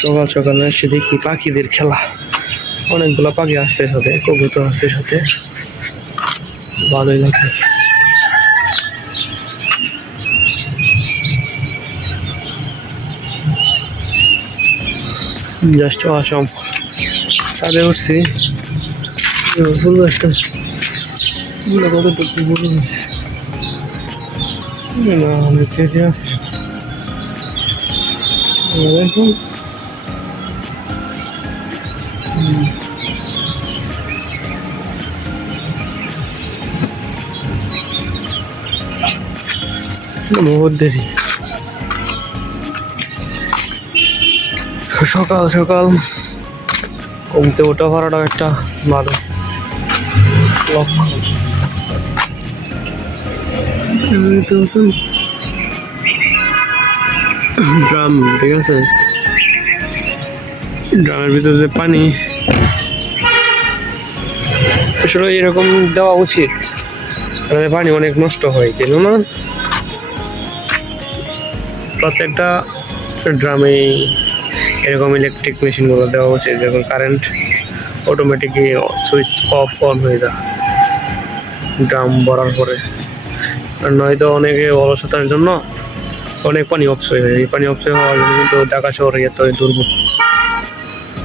সকাল সকাল এসে দেখি পাখিদের খেলা, অনেকগুলো পাখি আসছে সাথে, কবুতর আসছে সাথে, ভালোই লাগছে। জাস্ট অসম। ছাদে উঠছি, ফুল গাছটা কতটুকু বড় হয়েছে না, অনেক কেজি আছে দেখুন। বহুত দেরি, সকাল সকাল ঘুমতে ওঠা পারাটাও একটা ভালো লক্ষণ। ড্রাম, ঠিক আছে, ড্রামের ভিতরে যে পানি, আসলে এরকম দেওয়া উচিত, তাহলে পানি অনেক নষ্ট হয়, কেননা প্রত্যেকটা ড্রামে এরকম ইলেকট্রিক মেশিনগুলো দেওয়া উচিত, যখন current automatically switch off on হয়ে যায় ড্রাম ভরার পরে। আর নয়তো অনেকে অলসতার জন্য অনেক পানি অপচয় হয়, এই পানি অপচয় হওয়ার জন্য কিন্তু ঢাকা শহরে এত দুর্ভোগ,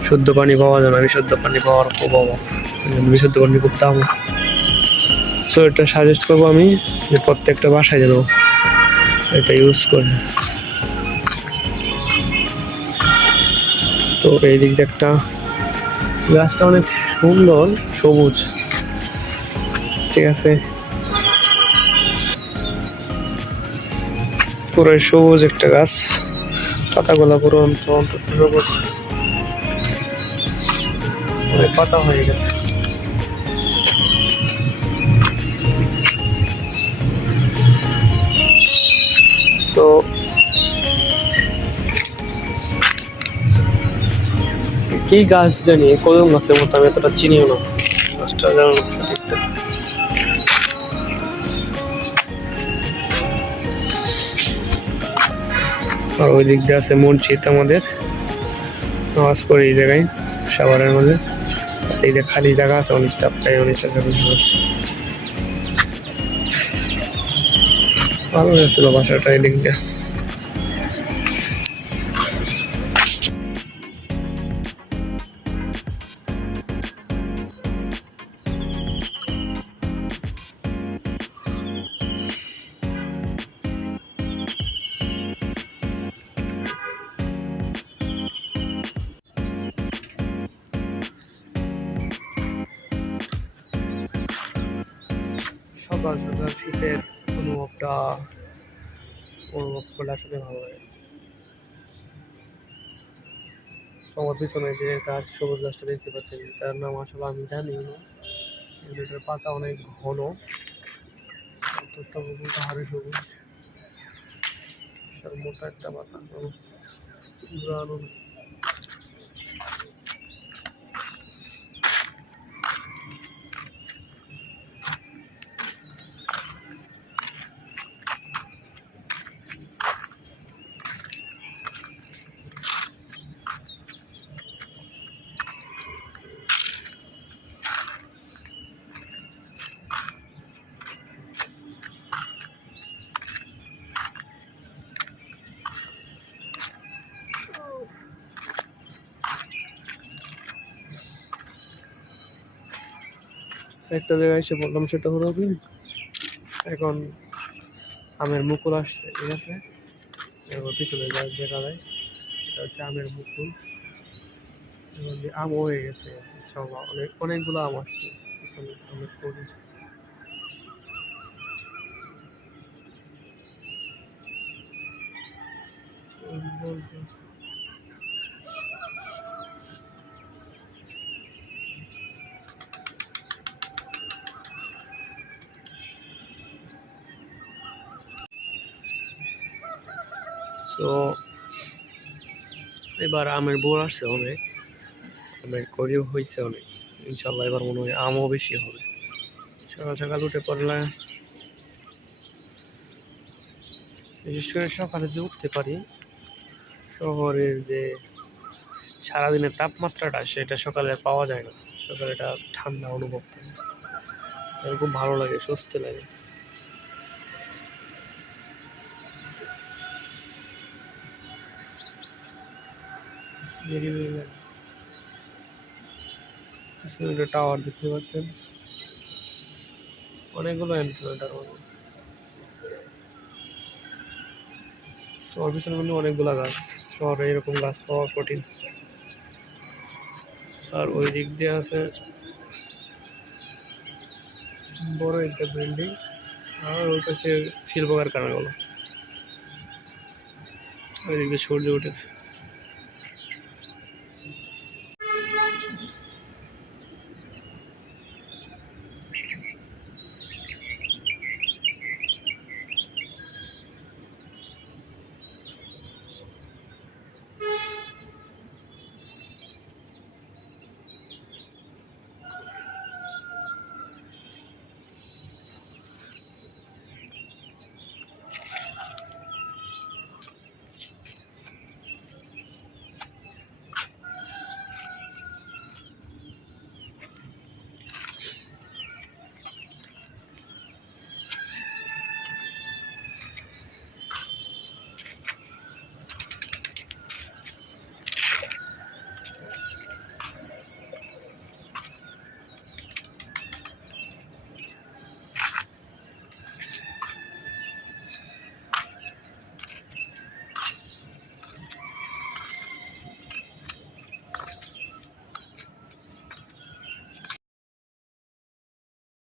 শুদ্ধ পানি পাওয়া যায় না, বিশুদ্ধ পানি পাওয়ার খুব অভাব, বিশুদ্ধ পানি খুব দাম। সো এটা সাজেস্ট করবো আমি যে প্রত্যেকটা বাসায় যেন এটা ইউজ করে। তো এই দিক দিয়ে একটা গাছটা অনেক সুন্দর, সবুজ, ঠিক আছে, পুরো সবুজ একটা গাছ, পাতাগুলো পুরো অন্তত সবুজ, অনেক পাতা হয়ে গেছে। তো কি গাছ জানি, কদম গাছের মতো, আমি এতটা চিনিও না গাছটা, জানো না সঠিকটা। আর ওই দিক দিয়ে আছে মসজিদ, আমাদের নামাজ পড়ে এই জায়গায় সাভারের মধ্যে। এই যে খালি জায়গা আছে অনেকটা, প্রায় অনেকটা জায়গা ভালো হয়েছিল বাসাটা এই দিক দিয়ে। সকাল সকাল শীতের অনুভব করলে আসলে ভালো লাগে। আমার পিছনে যে গাছ, সবুজ গাছটা দেখতে পাচ্ছেন, তার নাম আসলে আমি জানি না, এটার পাতা অনেক ঘন, পাহাড়ি সবুজ, মোটা একটা পাতা, একটা জায়গায় এসে বললাম, সেটা হলো কি, এখন আমের মুকুল আসছে, ঠিক আছে, এবার পিছনে গাছ দেখা যায়, এটা হচ্ছে আমের মুকুল, আম হয়ে গেছে, অনেকগুলো আম আসছে পিছনে, অনেক করি। তো এবার আমের বোর আসছে অনেক, আমের করিও হয়েছে অনেক, ইনশাল্লাহ এবার মনে হয় আমও বেশি হবে। সকাল সকাল উঠে পড়লে, বিশেষ করে সকালে যে উঠতে পারি, শহরের যে সারাদিনের তাপমাত্রাটা সেটা সকালে আর পাওয়া যায় না। সকালে এটা ঠান্ডা অনুভব করে, আমার খুব ভালো লাগে, স্বস্তি লাগে। টাওয়ার দেখতে পাচ্ছেন, অনেকগুলো অ্যান্টেনাটার মতো। শহর পিছনে কিন্তু অনেকগুলো গাছ, শহরে এরকম গাছ পাওয়া কঠিন। আর ওই দিক দিয়ে আছে বড় একটা বিল্ডিং, আর ওই পাশে শিল্প কারখানাগুলো, ওই দিক দিয়ে সূর্য উঠেছে।